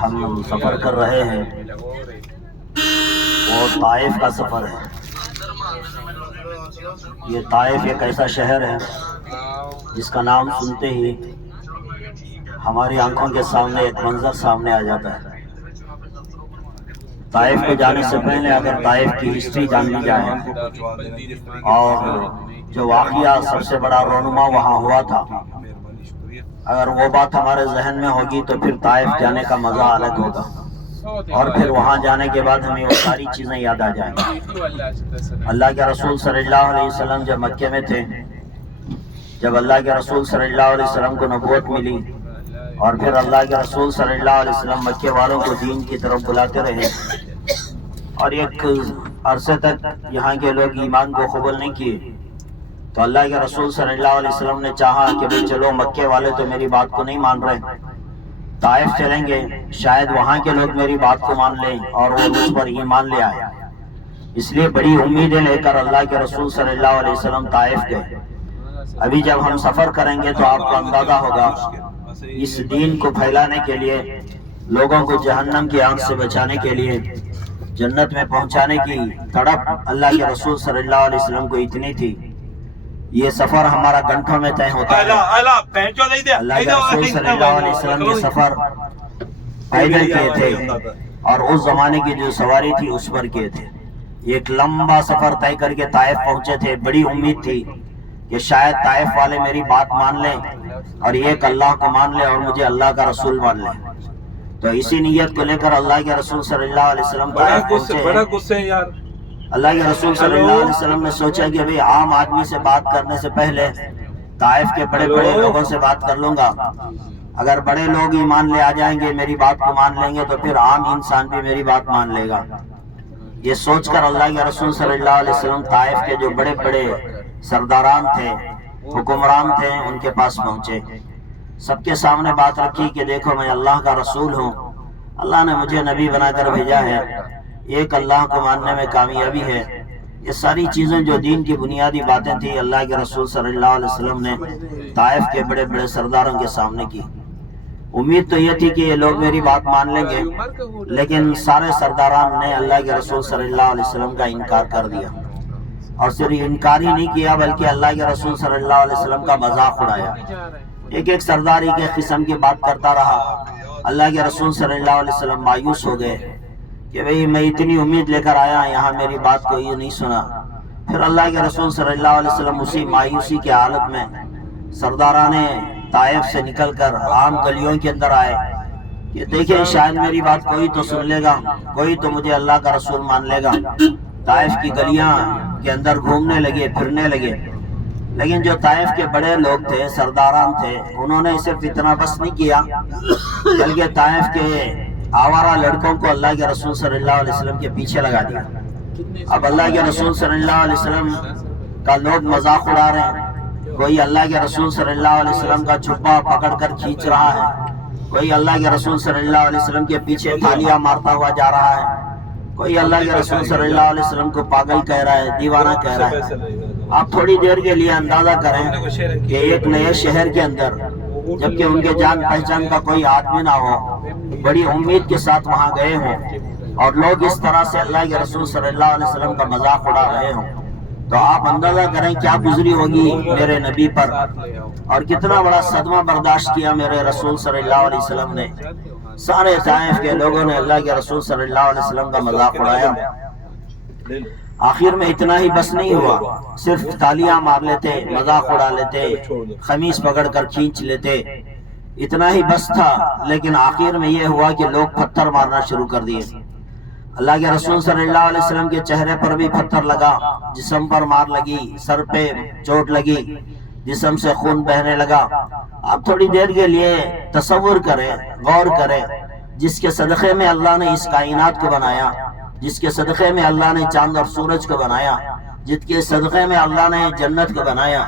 ہم سفر کر رہے ہیں، وہ طائف کا سفر ہے۔ یہ طائف ایک ایسا شہر ہے جس کا نام سنتے ہی ہماری آنکھوں کے سامنے ایک منظر سامنے آ جاتا ہے۔ طائف کو جانے سے پہلے اگر طائف کی ہسٹری جان لی جائے اور جو واقعہ سب سے بڑا رونما وہاں ہوا تھا، اگر وہ بات ہمارے ذہن میں ہوگی تو پھر طائف جانے کا مزہ الگ ہوگا، اور پھر وہاں جانے کے بعد ہمیں وہ ساری چیزیں یاد آ جائیں گی۔ اللہ کے رسول صلی اللہ علیہ وسلم جب مکے میں تھے، جب اللہ کے رسول صلی اللہ علیہ وسلم کو نبوت ملی، اور پھر اللہ کے رسول صلی اللہ علیہ وسلم مکے والوں کو دین کی طرف بلاتے رہے، اور ایک عرصے تک یہاں کے لوگ ایمان کو قبول نہیں کیے، تو اللہ کے رسول صلی اللہ علیہ وسلم نے چاہا کہ بھئی چلو مکے والے تو میری بات کو نہیں مان رہے، طائف چلیں گے، شاید وہاں کے لوگ میری بات کو مان لیں اور وہ مجھ پر ایمان لے آئے۔ اس لیے بڑی امیدیں لے کر اللہ کے رسول صلی اللہ علیہ وسلم طائف گئے۔ ابھی جب ہم سفر کریں گے تو آپ کو اندازہ ہوگا، اس دین کو پھیلانے کے لیے، لوگوں کو جہنم کی آگ سے بچانے کے لیے، جنت میں پہنچانے کی تڑپ اللہ کے رسول صلی اللہ علیہ وسلم کو اتنی تھی۔ یہ سفر ہمارا گھنٹوں میں طے ہوتا ہے۔ اللہ کے رسول صلی اللہ علیہ وسلم یہ سفر پیدل کیے تھے، اور اس زمانے کی جو سواری تھی اس پر کیے تھے۔ ایک لمبا سفر طے کر کے طائف پہنچے تھے۔ بڑی امید تھی کہ شاید طائف والے میری بات مان لیں اور ایک اللہ کو مان لیں اور مجھے اللہ کا رسول مان لیں۔ تو اسی نیت کو لے کر اللہ کے رسول صلی اللہ علیہ وسلم طائف پہنچے۔ اللہ کے رسول صلی اللہ علیہ وسلم نے سوچا کہ بھئی عام آدمی سے بات کرنے سے پہلے طائف کے بڑے بڑے لوگوں سے بات کر لوں گا۔ اگر بڑے لوگ ایمان لے آ جائیں گے، میری بات کو مان لیں گے، تو پھر عام انسان بھی میری بات مان لے گا۔ یہ سوچ کر اللہ کے رسول صلی اللہ علیہ وسلم طائف کے جو بڑے بڑے سرداران تھے، حکمران تھے، ان کے پاس پہنچے۔ سب کے سامنے بات رکھی کہ دیکھو میں اللہ کا رسول ہوں، اللہ نے مجھے نبی بنا کر بھیجا ہے، ایک اللہ کو ماننے میں کامیابی ہے۔ یہ ساری چیزیں جو دین کی بنیادی باتیں تھیں، اللہ کے رسول صلی اللہ علیہ وسلم نے طائف کے بڑے بڑے سرداروں کے سامنے کی۔ امید تو یہ تھی کہ یہ لوگ میری بات مان لیں گے، لیکن سارے سرداران نے اللہ کے رسول صلی اللہ علیہ وسلم کا انکار کر دیا، اور صرف انکار ہی نہیں کیا بلکہ اللہ کے رسول صلی اللہ علیہ وسلم کا مذاق اڑایا۔ ایک ایک سرداری کے قسم کی بات کرتا رہا۔ اللہ کے رسول صلی اللہ علیہ وسلم مایوس ہو گئے کہ بھئی میں اتنی امید لے کر آیا، یہاں میری بات کو یہ نہیں سنا۔ پھر اللہ کے رسول صلی اللہ علیہ وسلم اسی مایوسی کی حالت میں سرداران طائف سے نکل کر عام گلیوں کے اندر آئے کہ دیکھیں شاید میری بات کوئی تو سن لے گا، کوئی تو مجھے اللہ کا رسول مان لے گا۔ طائف کی گلیاں کے اندر گھومنے لگے، پھرنے لگے، لیکن جو طائف کے بڑے لوگ تھے، سرداران تھے، انہوں نے صرف اتنا بس نہیں کیا بلکہ طائف کے آوارہ لڑکوں کو اللہ کے رسول صلی اللہ علیہ وسلم کے پیچھے لگا دیا۔ اب اللہ کے رسول صلی اللہ علیہ وسلم کا لوگ مذاق اڑا رہے ہیں، کوئی اللہ کے رسول صلی اللہ علیہ وسلم کا جھبا پکڑ کر کھینچ رہا ہے، کوئی اللہ کے رسول صلی اللہ علیہ وسلم کے پیچھے تالیاں مارتا ہوا جا رہا ہے، کوئی اللہ کے رسول صلی اللہ علیہ وسلم کو پاگل کہہ رہا ہے، دیوانہ کہہ رہا ہے۔ آپ تھوڑی دیر کے لیے اندازہ کریں کہ ایک نئے شہر کے اندر، جبکہ ان کے جان پہچان کا کوئی آدمی نہ ہو، بڑی امید کے ساتھ وہاں گئے ہوں، اور لوگ اس طرح سے اللہ کے رسول صلی اللہ علیہ وسلم کا مذاق اڑا رہے ہوں، تو آپ اندازہ کریں کیا گزری ہوگی میرے نبی پر، اور کتنا بڑا صدمہ برداشت کیا میرے رسول صلی اللہ علیہ وسلم نے۔ سارے طائف کے لوگوں نے اللہ کے رسول صلی اللہ علیہ وسلم کا مذاق اڑایا۔ آخر میں اتنا ہی بس نہیں ہوا، صرف تالیاں مار لیتے، مذاق اڑا لیتے، قمیص پکڑ کر کھینچ لیتے، اتنا ہی بس تھا، لیکن آخر میں یہ ہوا کہ لوگ پتھر مارنا شروع کر دیے۔ اللہ کے رسول صلی اللہ علیہ وسلم کے چہرے پر بھی پتھر لگا، جسم پر مار لگی، سر پہ چوٹ لگی، جسم سے خون بہنے لگا۔ آپ تھوڑی دیر کے لیے تصور کریں، غور کریں، جس کے صدقے میں اللہ نے اس کائنات کو بنایا، جس کے صدقے میں اللہ نے چاند اور سورج کو بنایا، جس کے صدقے میں اللہ نے جنت کو بنایا،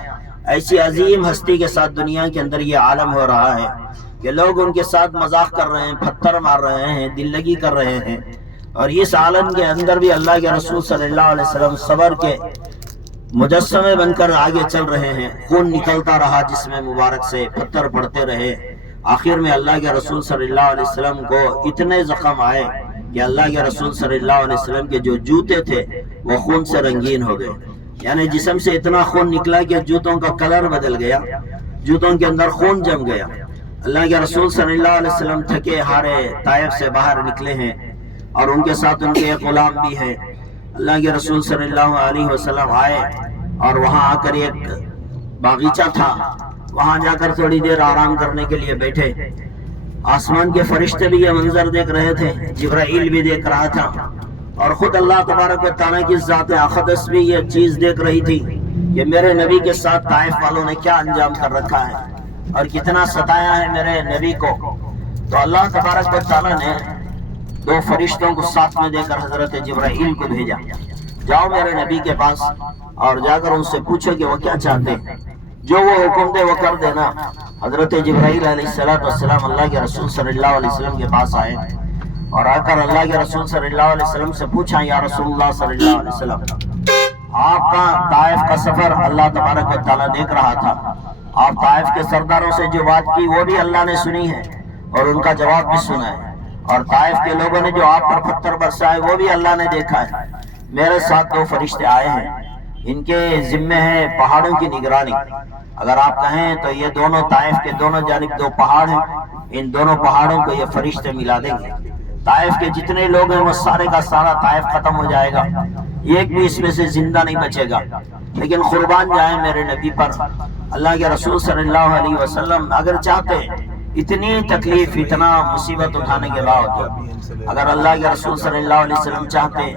ایسی عظیم ہستی کے ساتھ دنیا کے اندر یہ عالم ہو رہا ہے کہ لوگ ان کے ساتھ مذاق کر رہے ہیں، پتھر مار رہے ہیں، دل لگی کر رہے ہیں، اور اس عالم کے اندر بھی اللہ کے رسول صلی اللہ علیہ وسلم صبر کے مجسمے بن کر آگے چل رہے ہیں۔ خون نکلتا رہا جسم مبارک سے، پتھر پڑتے رہے، آخر میں اللہ کے رسول صلی اللہ علیہ وسلم کو اتنے زخم آئے کہ اللہ کے رسول صلی اللہ علیہ وسلم کے جو جوتے تھے وہ خون سے رنگین ہو گئے، یعنی جسم سے اتنا خون نکلا کہ جوتوں کا کلر بدل گیا، جوتوں کے اندر خون جم گیا۔ اللہ کے رسول صلی اللہ علیہ وسلم تھکے ہارے طائف سے باہر نکلے ہیں اور ان کے ساتھ ان کے ایک غلام بھی ہے۔ اللہ کے رسول صلی اللہ علیہ وسلم آئے اور وہاں آ کر ایک باغیچہ تھا، وہاں جا کر تھوڑی دیر آرام کرنے کے لیے بیٹھے۔ آسمان کے فرشتے بھی یہ منظر دیکھ رہے تھے، جبرائیل بھی دیکھ رہا تھا، اور خود اللہ تبارک و تعالیٰ کی ذات اقدس بھی یہ چیز دیکھ رہی تھی کہ میرے نبی کے ساتھ طائف والوں نے کیا انجام کر رکھا ہے اور کتنا ستایا ہے میرے نبی کو۔ تو اللہ تبارک و تعالیٰ نے دو فرشتوں کو ساتھ میں دے کر حضرت جبرائیل کو بھیجا، جاؤ میرے نبی کے پاس اور جا کر ان سے پوچھو کہ وہ کیا چاہتے ہیں، جو وہ حکم دے وہ کر دینا۔ حضرت جبرائیل علیہ السلام اللہ کے رسول صلی اللہ علیہ وسلم کے پاس آئے اور آ کر اللہ کے رسول صلی اللہ علیہ وسلم سے پوچھا، یا رسول اللہ صلی اللہ علیہ وسلم، آپ کا طائف کا سفر اللہ تبارک و تعالیٰ دیکھ رہا تھا، آپ طائف کے سرداروں سے جو بات کی وہ بھی اللہ نے سنی ہے اور ان کا جواب بھی سنا ہے، اور طائف کے لوگوں نے جو آپ پر پتھر برسائے وہ بھی اللہ نے دیکھا ہے۔ میرے ساتھ دو فرشتے آئے ہیں، ان کے ذمے ہے پہاڑوں کی نگرانی۔ اگر آپ کہیں تو یہ دونوں طائف کے دونوں جانب دو پہاڑ ہیں، ان دونوں پہاڑوں کو یہ فرشتے ملا دیں گے۔ طائف کے جتنے لوگ ہیں وہ سارے کا سارا طائف ختم ہو جائے گا، ایک بھی اس میں سے زندہ نہیں بچے گا۔ لیکن قربان جائیں میرے نبی پر، اللہ کے رسول صلی اللہ علیہ وسلم اگر چاہتے اتنی تکلیف اتنا مصیبت اٹھانے کے بعد، اگر اللہ کے رسول صلی اللہ علیہ وسلم چاہتے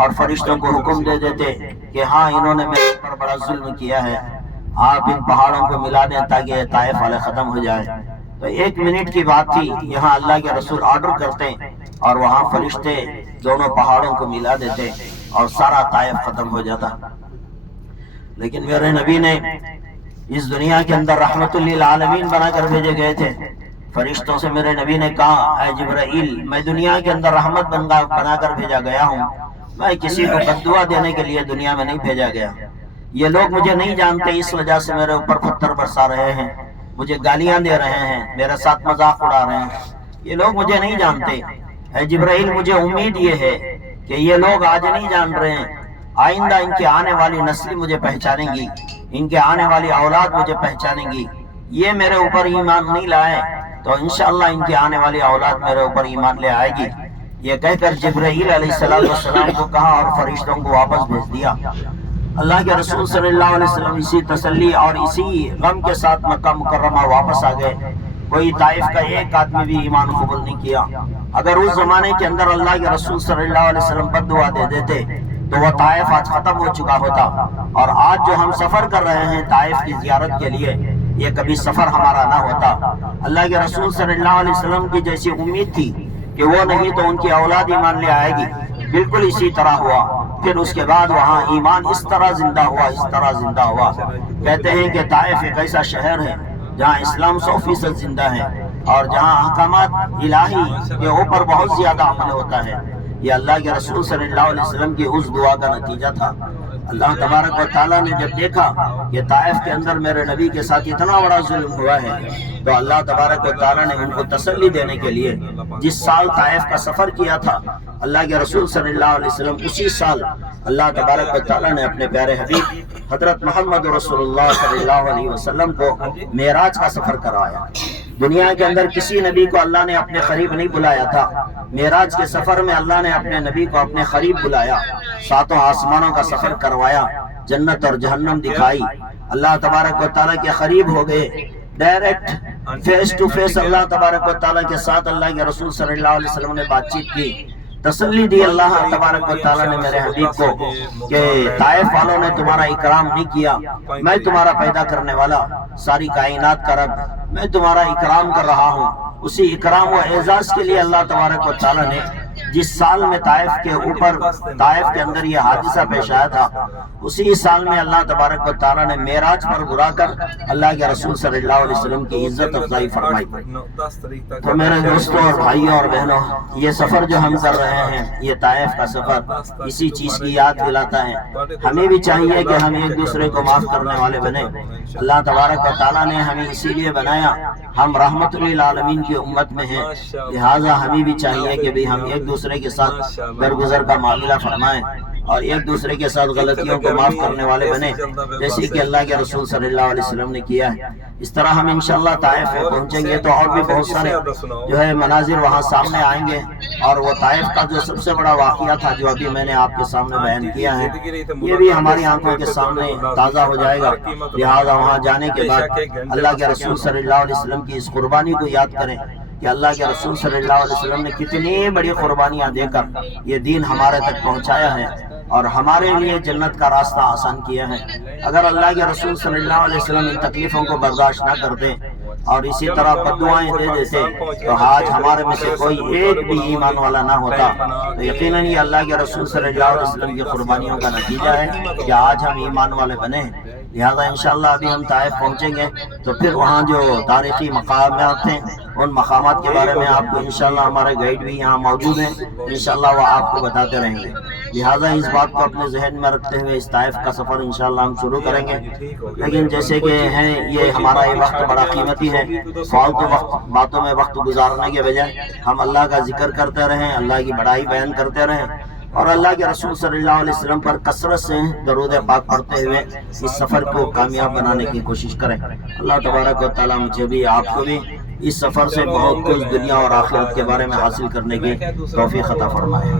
اور فرشتوں کو حکم دے دیتے کہ ہاں انہوں نے میرے اوپر بڑا ظلم کیا ہے، آپ ان پہاڑوں کو ملا دیں تاکہ یہ طائف والے ختم ہو جائے، تو ایک منٹ کی بات تھی، یہاں اللہ کے رسول آرڈر کرتے اور وہاں فرشتے دونوں پہاڑوں کو ملا دیتے اور سارا طائف ختم ہو جاتا۔ لیکن میرے نبی نے اس دنیا کے اندر رحمت للعالمین بنا کر بھیجے گئے تھے۔ فرشتوں سے میرے نبی نے کہا، اے جبرائیل، میں دنیا کے اندر رحمت بنا کر بھیجا گیا ہوں، میں کسی کو بد دعا دینے کے لیے دنیا میں نہیں بھیجا گیا۔ یہ لوگ مجھے نہیں جانتے، اس وجہ سے میرے اوپر پتھر برسا رہے ہیں، مجھے گالیاں دے رہے ہیں، میرے ساتھ مذاق اڑا رہے ہیں، یہ لوگ مجھے نہیں جانتے۔ اے جبرائیل، مجھے امید یہ ہے کہ یہ لوگ آج نہیں جان رہے ہیں، آئندہ ان کی آنے والی نسل مجھے پہچانیں گی، ان کے آنے والی اولاد مجھے پہچانیں گی۔ یہ میرے اوپر ایمان نہیں لائے تو انشاءاللہ ان کی آنے والی اولاد میرے اوپر ایمان لے آئے گی۔ یہ کہہ کر جبرائیل علیہ السلام کو کہا اور فرشتوں کو واپس بھیج دیا۔ اللہ کے رسول صلی اللہ علیہ وسلم اسی تسلی اور اسی غم کے ساتھ مکہ مکرمہ واپس آ گئے۔ کوئی طائف کا ایک آدمی بھی ایمان قبول نہیں کیا۔ اگر اس زمانے کے اندر اللہ کے رسول صلی اللہ علیہ وسلم بد دعا دے دیتے تو وہ طائف آج ختم ہو چکا ہوتا، اور آج جو ہم سفر کر رہے ہیں طائف کی زیارت کے لیے، یہ کبھی سفر ہمارا نہ ہوتا۔ اللہ کے رسول صلی اللہ علیہ وسلم کی جیسی امید تھی کہ وہ نہیں تو ان کی اولاد ایمان لے آئے گی، بالکل اسی طرح ہوا۔ پھر اس کے بعد وہاں ایمان اس طرح زندہ ہوا۔ کہتے ہیں کہ طائف ایک ایسا شہر ہے جہاں اسلام 100% زندہ ہے اور جہاں احکامات الہی کے اوپر بہت زیادہ عمل ہوتا ہے۔ یہ اللہ کے رسول صلی اللہ علیہ وسلم کی اس دعا کا نتیجہ تھا۔ اللہ تبارک و تعالیٰ نے جب دیکھا کہ طائف کے اندر میرے نبی کے ساتھ اتنا بڑا ظلم ہوا ہے تو اللہ تبارک و تعالیٰ نے ان کو تسلی دینے کے لیے جس سال طائف کا سفر کیا تھا اللہ کے رسول صلی اللہ علیہ وسلم، اسی سال اللہ تبارک و تعالیٰ نے اپنے پیارے حبیب حضرت محمد رسول اللہ صلی اللہ علیہ وسلم کو معراج کا سفر کروایا۔ دنیا کے اندر کسی نبی کو اللہ نے اپنے قریب نہیں بلایا تھا، معراج کے سفر میں اللہ نے اپنے نبی کو اپنے قریب بلایا، ساتوں آسمانوں کا سفر کروایا، جنت اور جہنم دکھائی، اللہ تبارک و تعالیٰ کے قریب ہو گئے، ڈائریکٹ فیس ٹو فیس اللہ تبارک و تعالیٰ کے ساتھ اللہ کے رسول صلی اللہ علیہ وسلم نے بات چیت کی، تسلی دی اللہ تبارک و تعالیٰ نے میرے حبیب کو کہ طائف والوں نے تمہارا اکرام نہیں کیا، میں تمہارا پیدا کرنے والا ساری کائنات کا رب، میں تمہارا اکرام کر رہا ہوں۔ اسی اکرام و اعزاز کے لیے اللہ تبارک و تعالیٰ نے جس سال میں طائف کے اوپر طائف کے اندر یہ حادثہ پیش آیا تھا، اسی سال میں اللہ تبارک و تعالیٰ نے معراج پر برا کر اللہ کے رسول صلی اللہ علیہ وسلم کی عزت افزائی فرمائی۔ تو میرے دوستوں اور بھائیوں اور بہنوں، یہ سفر جو ہم کر رہے ہیں، یہ طائف کا سفر اسی چیز کی یاد دلاتا ہے۔ ہمیں بھی چاہیے کہ ہم ایک دوسرے کو معاف کرنے والے بنیں۔ اللہ تبارک و تعالیٰ نے ہمیں اسی لیے بنایا، ہم رحمت للعالمین کی امت میں ہیں، لہٰذا ہمیں بھی چاہیے کہ بھی ہم ایک دوسرے کے ساتھ درگزر کا معاملہ فرمائیں اور ایک دوسرے کے ساتھ غلطیوں کو معاف کرنے والے بنیں، جیسے کہ اللہ کے رسول صلی اللہ علیہ وسلم نے کیا ہے۔ اس طرح ہم انشاءاللہ طائف میں پہنچیں گے تو اور بھی بہت سارے جو ہے مناظر وہاں سامنے آئیں گے، اور وہ طائف کا جو سب سے بڑا واقعہ تھا جو ابھی میں نے آپ کے سامنے بیان کیا ہے، یہ بھی ہماری آنکھوں کے سامنے تازہ ہو جائے گا۔ لہٰذا وہاں جانے کے بعد اللہ کے رسول صلی اللہ علیہ وسلم کی اس قربانی کو یاد کریں کہ اللہ کے رسول صلی اللہ علیہ وسلم نے کتنی بڑی قربانیاں دے کر یہ دین ہمارے تک پہنچایا ہے اور ہمارے لیے جنت کا راستہ آسان کیا ہے۔ اگر اللہ کے رسول صلی اللہ علیہ وسلم ان تکلیفوں کو برداشت نہ کرتے اور اسی طرح بددعائیں دے دیتے تو آج ہمارے میں سے کوئی ایک بھی ایمان والا نہ ہوتا۔ تو یقیناً یہ اللہ کے رسول صلی اللہ علیہ وسلم کی قربانیوں کا نتیجہ ہے کہ آج ہم ایمان والے بنے۔ لہٰذا انشاءاللہ ابھی ہم طائف پہنچیں گے تو پھر وہاں جو تاریخی مقامات ہیں ان مقامات کے بارے میں آپ کو انشاءاللہ ہمارے گائیڈ بھی یہاں موجود ہیں، انشاءاللہ وہ آپ کو بتاتے رہیں گے۔ لہٰذا اس بات کو اپنے ذہن میں رکھتے ہوئے اس طائف کا سفر انشاءاللہ ہم شروع کریں گے۔ لیکن جیسے کہ ہیں یہ ہمارا یہ وقت بڑا قیمتی ہے، فالتو وقت باتوں میں وقت گزارنے کے بجائے ہم اللہ کا ذکر کرتے رہیں، اللہ کی بڑائی بیان کرتے رہیں اور اللہ کے رسول صلی اللہ علیہ وسلم پر کثرت سے درود پاک پڑھتے ہوئے اس سفر کو کامیاب بنانے کی کوشش کریں۔ اللہ تبارک و تعالیٰ مجھے بھی آپ کو بھی اس سفر سے بہت کچھ دنیا اور آخرت کے بارے میں حاصل کرنے کی توفیق عطا فرمائے۔